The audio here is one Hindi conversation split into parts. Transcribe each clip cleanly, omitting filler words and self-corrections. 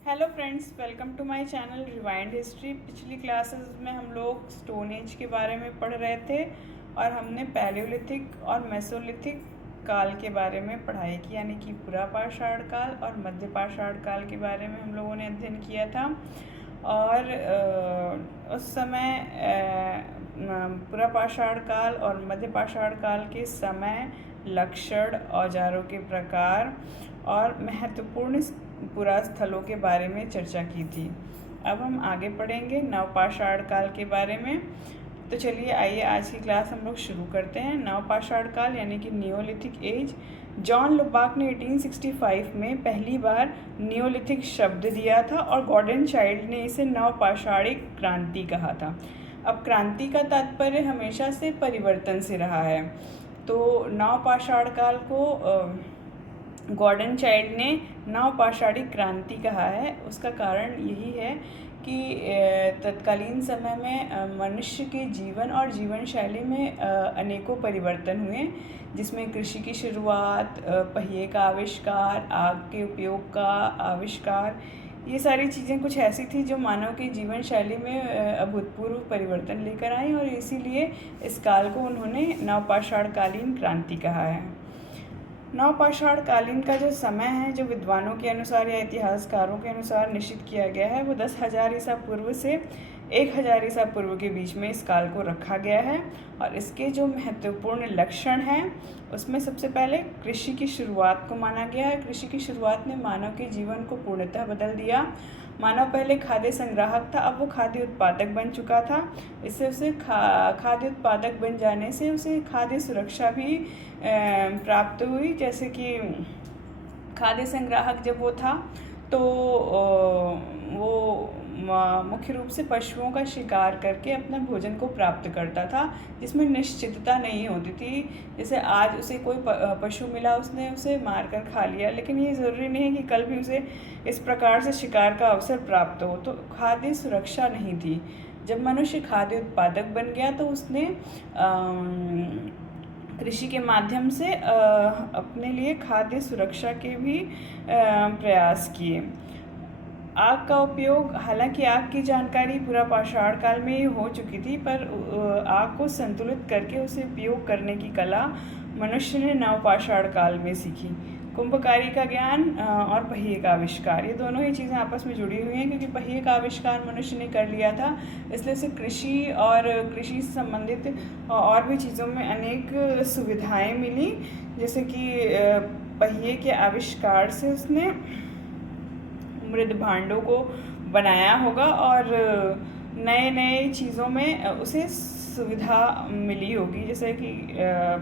Hello friends, welcome to my channel rewind history. पिछली क्लासेस में हम लोग स्टोन एज के बारे में पढ़ रहे थे और हमने पैलियोलिथिक और मेसोलिथिक काल के बारे में पढ़ाई की, यानी कि पुरापाषाण काल और मध्यपाषाण काल के बारे में हम लोगों ने अध्ययन किया था। और उस समय पुरापाषाण काल और मध्यपाषाण काल के समय, लक्षण, औजारों के प्रकार और महत्वपूर्ण पुरास्थलों के बारे में चर्चा की थी। अब हम आगे पढ़ेंगे नवपाषाण काल के बारे में। तो चलिए आइए आज की क्लास हम लोग शुरू करते हैं। नवपाषाण काल यानी कि नियोलिथिक एज। जॉन लुबाक ने 1865 में पहली बार नियोलिथिक शब्द दिया था और गॉर्डन चाइल्ड ने इसे नवपाषाणिक क्रांति कहा था। अब क्रांति का तात्पर्य हमेशा से परिवर्तन से रहा है, तो नवपाषाण काल को गॉर्डन चाइल्ड ने नवपाषाणिक क्रांति कहा है। उसका कारण यही है कि तत्कालीन समय में मनुष्य के जीवन और जीवन शैली में अनेकों परिवर्तन हुए, जिसमें कृषि की शुरुआत, पहिए का आविष्कार, आग के उपयोग का आविष्कार, ये सारी चीज़ें कुछ ऐसी थी जो मानव की जीवन शैली में अभूतपूर्व परिवर्तन लेकर आई, और इसीलिए इस काल को उन्होंने नवपाषाण कालीन क्रांति कहा है। नवपाषाण कालीन का जो समय है, जो विद्वानों के अनुसार या इतिहासकारों के अनुसार निश्चित किया गया है, वो 10,000 ईसा पूर्व से 1,000 ईसा पूर्व के बीच में इस काल को रखा गया है। और इसके जो महत्वपूर्ण लक्षण हैं, उसमें सबसे पहले कृषि की शुरुआत को माना गया है। कृषि की शुरुआत ने मानव के जीवन को पूर्णतः बदल दिया। मानव पहले खाद्य संग्राहक था, अब वो खाद्य उत्पादक बन चुका था। इससे उसे खाद्य उत्पादक बन जाने से उसे खाद्य सुरक्षा भी प्राप्त हुई। जैसे कि खाद्य संग्राहक जब वो था तो वो मुख्य रूप से पशुओं का शिकार करके अपना भोजन को प्राप्त करता था, जिसमें निश्चितता नहीं होती थी। जैसे आज उसे कोई पशु मिला, उसने उसे मारकर खा लिया, लेकिन ये ज़रूरी नहीं है कि कल भी उसे इस प्रकार से शिकार का अवसर प्राप्त हो। तो खाद्य सुरक्षा नहीं थी। जब मनुष्य खाद्य उत्पादक बन गया तो उसने कृषि के माध्यम से अपने लिए खाद्य सुरक्षा के भी प्रयास किए। आग का उपयोग, हालांकि आग की जानकारी पुरापाषाण काल में ही हो चुकी थी, पर आग को संतुलित करके उसे उपयोग करने की कला मनुष्य ने नवपाषाण काल में सीखी। कुंभकारी का ज्ञान और पहिए का आविष्कार, ये दोनों ही चीज़ें आपस में जुड़ी हुई हैं, क्योंकि पहिए का आविष्कार मनुष्य ने कर लिया था, इसलिए उसे कृषि और कृषि से संबंधित और भी चीज़ों में अनेक सुविधाएं मिली। जैसे कि पहिए के आविष्कार से उसने मृद भांडों को बनाया होगा और नए नए चीज़ों में उसे सुविधा मिली होगी, जैसे कि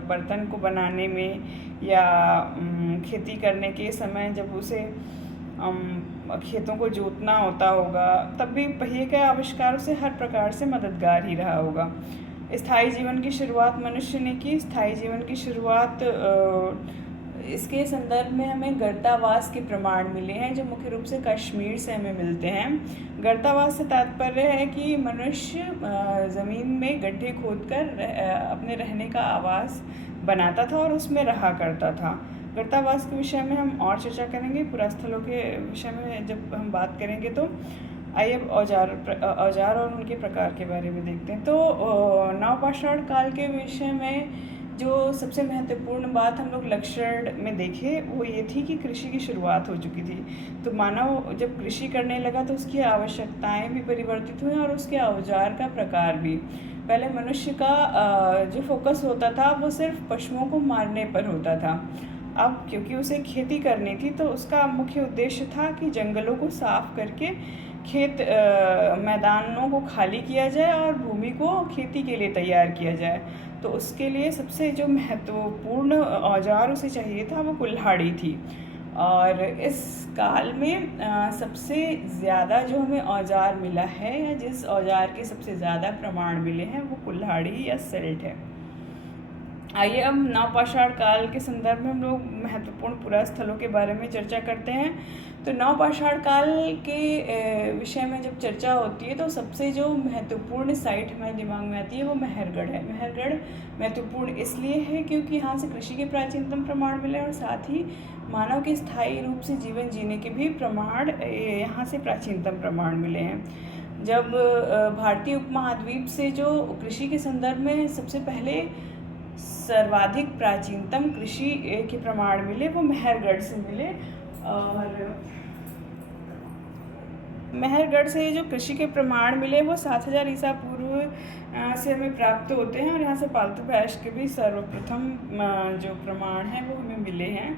बर्तन को बनाने में या खेती करने के समय जब उसे खेतों को जोतना होता होगा, तब भी पहिए के आविष्कार उसे हर प्रकार से मददगार ही रहा होगा। स्थायी जीवन की शुरुआत मनुष्य ने की। स्थायी जीवन की शुरुआत इसके संदर्भ में हमें गर्तावास के प्रमाण मिले हैं, जो मुख्य रूप से कश्मीर से हमें मिलते हैं। गर्तावास से तात्पर्य है कि मनुष्य ज़मीन में गड्ढे खोदकर अपने रहने का आवास बनाता था और उसमें रहा करता था। गर्तावास के विषय में हम और चर्चा करेंगे। पुरास्थलों के विषय में जब हम बात करेंगे तो आइए अब औजार और उनके प्रकार के बारे में देखते हैं। तो नवपाषाण काल के विषय में जो सबसे महत्वपूर्ण बात हम लोग लक्षण में देखे वो ये थी कि कृषि की शुरुआत हो चुकी थी। तो मानव जब कृषि करने लगा तो उसकी आवश्यकताएं भी परिवर्तित हुई और उसके औजार का प्रकार भी। पहले मनुष्य का जो फोकस होता था वो सिर्फ पशुओं को मारने पर होता था। अब क्योंकि उसे खेती करनी थी तो उसका मुख्य उद्देश्य था कि जंगलों को साफ करके खेत मैदानों को खाली किया जाए और भूमि को खेती के लिए तैयार किया जाए। तो उसके लिए सबसे जो महत्वपूर्ण औजार उसे चाहिए था वो कुल्हाड़ी थी। और इस काल में सबसे ज़्यादा जो हमें औजार मिला है या जिस औजार के सबसे ज़्यादा प्रमाण मिले हैं वो कुल्हाड़ी या सेल्ट है। आइए अब नवपाषाण काल के संदर्भ में हम लोग महत्वपूर्ण पुरास्थलों के बारे में चर्चा करते हैं। तो नवपाषाण काल के विषय में जब चर्चा होती है तो सबसे जो महत्वपूर्ण साइट हमारे दिमाग में आती है वो मेहरगढ़ है। मेहरगढ़ महत्वपूर्ण इसलिए है क्योंकि यहाँ से कृषि के प्राचीनतम प्रमाण मिले और साथ ही मानव के स्थायी रूप से जीवन जीने के भी प्रमाण यहाँ से प्राचीनतम प्रमाण मिले हैं। जब भारतीय उपमहाद्वीप से जो कृषि के संदर्भ में सबसे पहले सर्वाधिक प्राचीनतम कृषि के प्रमाण मिले वो मेहरगढ़ से मिले। और मेहरगढ़ से जो कृषि के प्रमाण मिले वो 7000 ईसा पूर्व से हमें प्राप्त होते हैं और यहाँ से पालतू भैंस के भी सर्वप्रथम जो प्रमाण हैं वो हमें मिले हैं।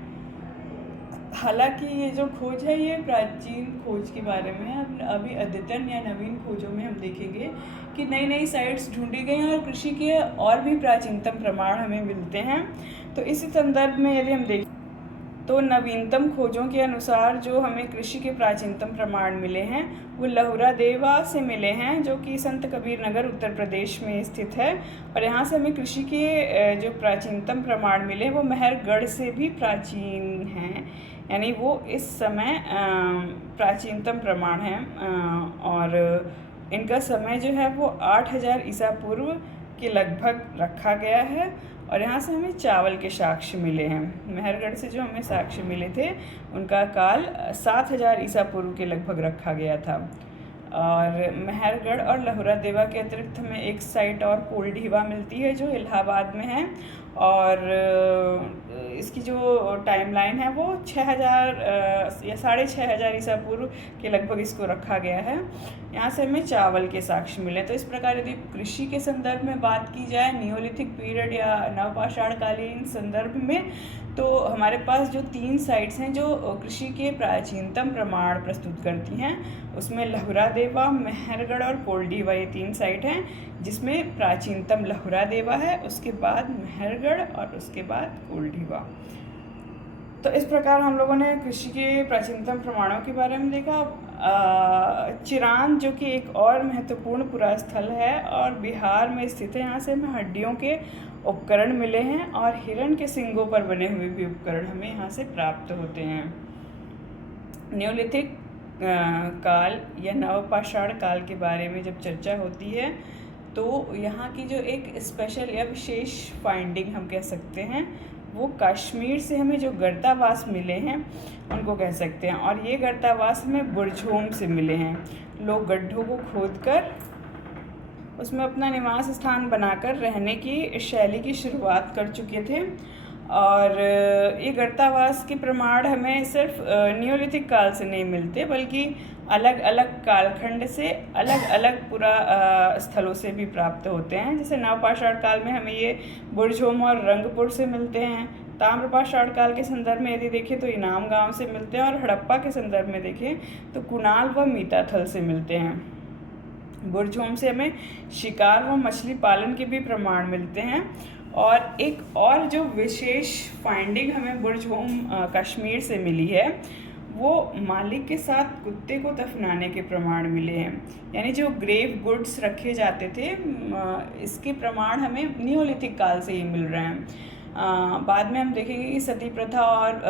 हालांकि ये जो खोज है ये प्राचीन खोज के बारे में है। अभी अद्यतन या नवीन खोजों में हम देखेंगे कि नई नई साइट्स ढूंढी गई हैं और कृषि के और भी प्राचीनतम प्रमाण हमें मिलते हैं। तो इसी संदर्भ में यदि हम देखें तो नवीनतम खोजों के अनुसार जो हमें कृषि के प्राचीनतम प्रमाण मिले हैं वो लहुरा देवा से मिले हैं, जो कि संत कबीर नगर उत्तर प्रदेश में स्थित है। और यहाँ से हमें कृषि के जो प्राचीनतम प्रमाण मिले वो मेहरगढ़ से भी प्राचीन हैं, यानी वो इस समय प्राचीनतम प्रमाण हैं। और इनका समय जो है वो 8000 ईसा पूर्व के लगभग रखा गया है। और यहाँ से हमें चावल के साक्ष्य मिले हैं। मेहरगढ़ से जो हमें साक्ष्य मिले थे उनका काल 7000 ईसा पूर्व के लगभग रखा गया था। और मेहरगढ़ और लहुरा देवा के अतिरिक्त हमें एक साइट और कोल्डीवा मिलती है जो इलाहाबाद में है। और इसकी जो टाइमलाइन है वो 6000 या 6500 ईसा पूर्व के लगभग इसको रखा गया है। यहाँ से हमें चावल के साक्ष्य मिले। तो इस प्रकार यदि कृषि के संदर्भ में बात की जाए नियोलिथिक पीरियड या नवपाषाण कालीन संदर्भ में, तो हमारे पास जो 3 साइट्स हैं जो कृषि के प्राचीनतम प्रमाण प्रस्तुत करती हैं, उसमें लहुरा देवा, मेहरगढ़ और कोल्डीवा ये 3 साइट हैं, जिसमें प्राचीनतम लहुरा देवा है, उसके बाद मेहरगढ़ और उसके बाद कोल्डीवा। तो इस प्रकार हम लोगों ने कृषि के प्राचीनतम प्रमाणों के बारे में देखा। चिरान जो कि एक और महत्वपूर्ण पुरास्थल है और बिहार में स्थित है, यहाँ से हमें हड्डियों के उपकरण मिले हैं और हिरण के सींगों पर बने हुए भी उपकरण हमें यहाँ से प्राप्त होते हैं। नियोलिथिक काल या नवपाषाण काल के बारे में जब चर्चा होती है तो यहाँ की जो एक स्पेशल या विशेष फाइंडिंग हम कह सकते हैं वो कश्मीर से हमें जो गर्तावास मिले हैं उनको कह सकते हैं। और ये गर्तावास हमें बुरझोम से मिले हैं। लोग गड्ढों को खोदकर उसमें अपना निवास स्थान बनाकर रहने की शैली की शुरुआत कर चुके थे। और ये गर्तावास के प्रमाण हमें सिर्फ नियोलिथिक काल से नहीं मिलते, बल्कि अलग अलग कालखंड से अलग अलग पुरा स्थलों से भी प्राप्त होते हैं। जैसे नवपाषाण काल में हमें ये बुरझोम और रंगपुर से मिलते हैं। ताम्रपाषाण काल के संदर्भ में यदि देखें तो इनाम गांव से मिलते हैं। और हड़प्पा के संदर्भ में देखें तो कुणाल व मीताथल से मिलते हैं। बुरझोम से हमें शिकार व मछली पालन के भी प्रमाण मिलते हैं। और एक और जो विशेष फाइंडिंग हमें बुरझोम कश्मीर से मिली है वो मालिक के साथ कुत्ते को दफनाने के प्रमाण मिले हैं। यानी जो ग्रेव गुड्स रखे जाते थे इसके प्रमाण हमें नियोलिथिक काल से ही मिल रहे हैं। बाद में हम देखेंगे कि सती प्रथा और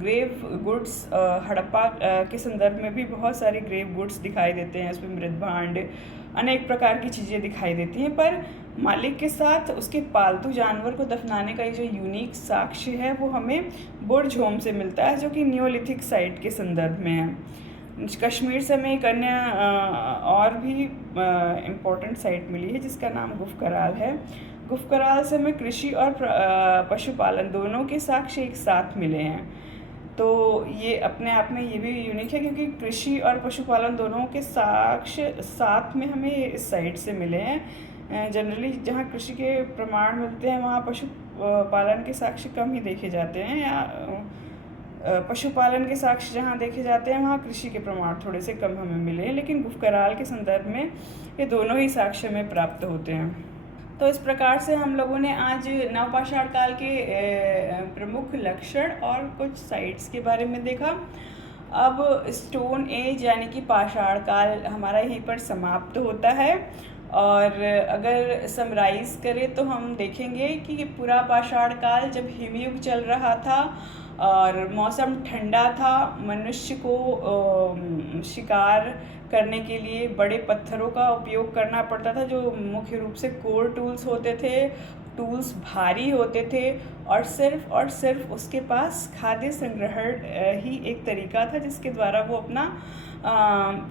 ग्रेव गुड्स हड़प्पा के संदर्भ में भी बहुत सारे ग्रेव गुड्स दिखाई देते हैं। उसमें मृदभांड अनेक प्रकार की चीज़ें दिखाई देती हैं, पर मालिक के साथ उसके पालतू जानवर को दफनाने का जो यूनिक साक्ष्य है वो हमें बुरझोम से मिलता है, जो कि नियोलिथिक साइट के संदर्भ में है। कश्मीर से हमें एक अन्य और भी इम्पोर्टेंट साइट मिली है जिसका नाम गुफकराल है। गुफकराल से हमें कृषि और पशुपालन दोनों के साक्ष्य एक साथ मिले हैं। तो ये अपने आप में ये भी यूनिक है क्योंकि कृषि और पशुपालन दोनों के साक्ष्य साथ में हमें इस साइट से मिले हैं। जनरली जहाँ कृषि के प्रमाण मिलते हैं वहाँ पशुपालन के साक्ष्य कम ही देखे जाते हैं, या पशुपालन के साक्ष्य जहाँ देखे जाते हैं वहाँ कृषि के प्रमाण थोड़े से कम हमें मिले हैं। लेकिन गुफकराल के संदर्भ में ये दोनों ही साक्ष्य में प्राप्त होते हैं। तो इस प्रकार से हम लोगों ने आज नवपाषाण काल के प्रमुख लक्षण और कुछ साइट्स के बारे में देखा। अब स्टोन एज यानी कि पाषाण काल हमारा यहीं पर समाप्त होता है और अगर समराइज़ करें तो हम देखेंगे कि पूरा पाषाण काल जब हिमयुग चल रहा था और मौसम ठंडा था, मनुष्य को शिकार करने के लिए बड़े पत्थरों का उपयोग करना पड़ता था, जो मुख्य रूप से कोर टूल्स होते थे। टूल्स भारी होते थे और सिर्फ उसके पास खाद्य संग्रहण ही एक तरीका था जिसके द्वारा वो अपना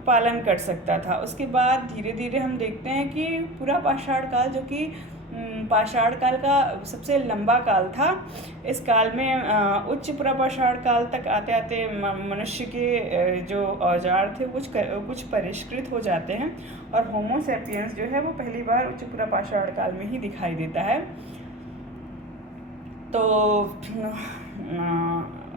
पालन कर सकता था। उसके बाद धीरे धीरे हम देखते हैं कि पूरा पाषाण काल, जो कि पाषाण काल का सबसे लंबा काल था, इस काल में उच्च पूरा पाषाण काल तक आते आते मनुष्य के जो औजार थे कुछ परिष्कृत हो जाते हैं और होमो सैपियंस जो है वो पहली बार उच्च पूरा पाषाण काल में ही दिखाई देता है। तो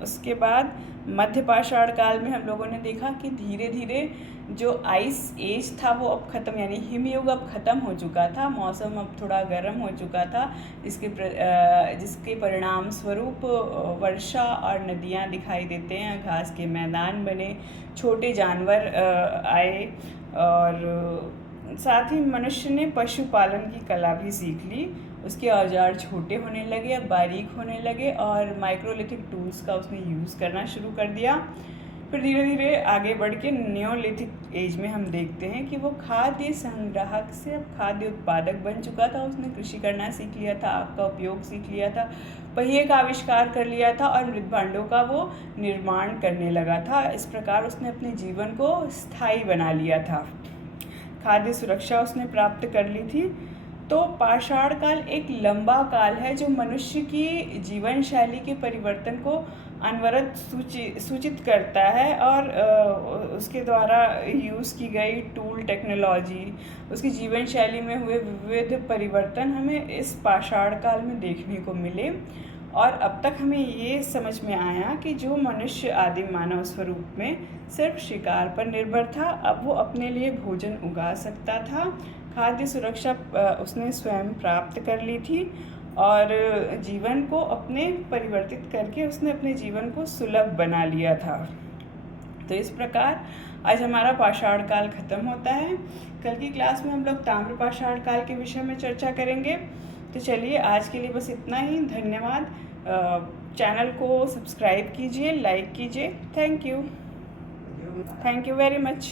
उसके बाद मध्य पाषाण काल में हम लोगों ने देखा कि धीरे धीरे जो आइस एज था वो अब ख़त्म, यानी हिमयुग अब ख़त्म हो चुका था, मौसम अब थोड़ा गर्म हो चुका था, जिसके परिणाम स्वरूप वर्षा और नदियाँ दिखाई देते हैं, घास के मैदान बने, छोटे जानवर आए और साथ ही मनुष्य ने पशुपालन की कला भी सीख ली। उसके औजार छोटे होने लगे, अब बारीक होने लगे और माइक्रोलिथिक टूल्स का उसने यूज़ करना शुरू कर दिया। फिर धीरे धीरे आगे बढ़ के नियोलिथिक एज में हम देखते हैं कि वो खाद्य संग्राहक से अब खाद्य उत्पादक बन चुका था। उसने कृषि करना सीख लिया था, आग का उपयोग सीख लिया था, पहिए का आविष्कार कर लिया था और मृत भांडों का वो निर्माण करने लगा था। इस प्रकार उसने अपने जीवन को स्थायी बना लिया था, खाद्य सुरक्षा उसने प्राप्त कर ली थी। तो पाषाण काल एक लंबा काल है जो मनुष्य की जीवन शैली के परिवर्तन को अनवरत सूचित करता है और उसके द्वारा यूज़ की गई टूल टेक्नोलॉजी, उसकी जीवन शैली में हुए विविध परिवर्तन हमें इस पाषाण काल में देखने को मिले। और अब तक हमें ये समझ में आया कि जो मनुष्य आदिम मानव स्वरूप में सिर्फ शिकार पर निर्भर था, अब वो अपने लिए भोजन उगा सकता था, खाद्य सुरक्षा उसने स्वयं प्राप्त कर ली थी और जीवन को अपने परिवर्तित करके उसने अपने जीवन को सुलभ बना लिया था। तो इस प्रकार आज हमारा पाषाण काल खत्म होता है। कल की क्लास में हम लोग ताम्र पाषाण काल के विषय में चर्चा करेंगे। तो चलिए आज के लिए बस इतना ही। धन्यवाद। चैनल को सब्सक्राइब कीजिए, लाइक कीजिए। Thank you very much.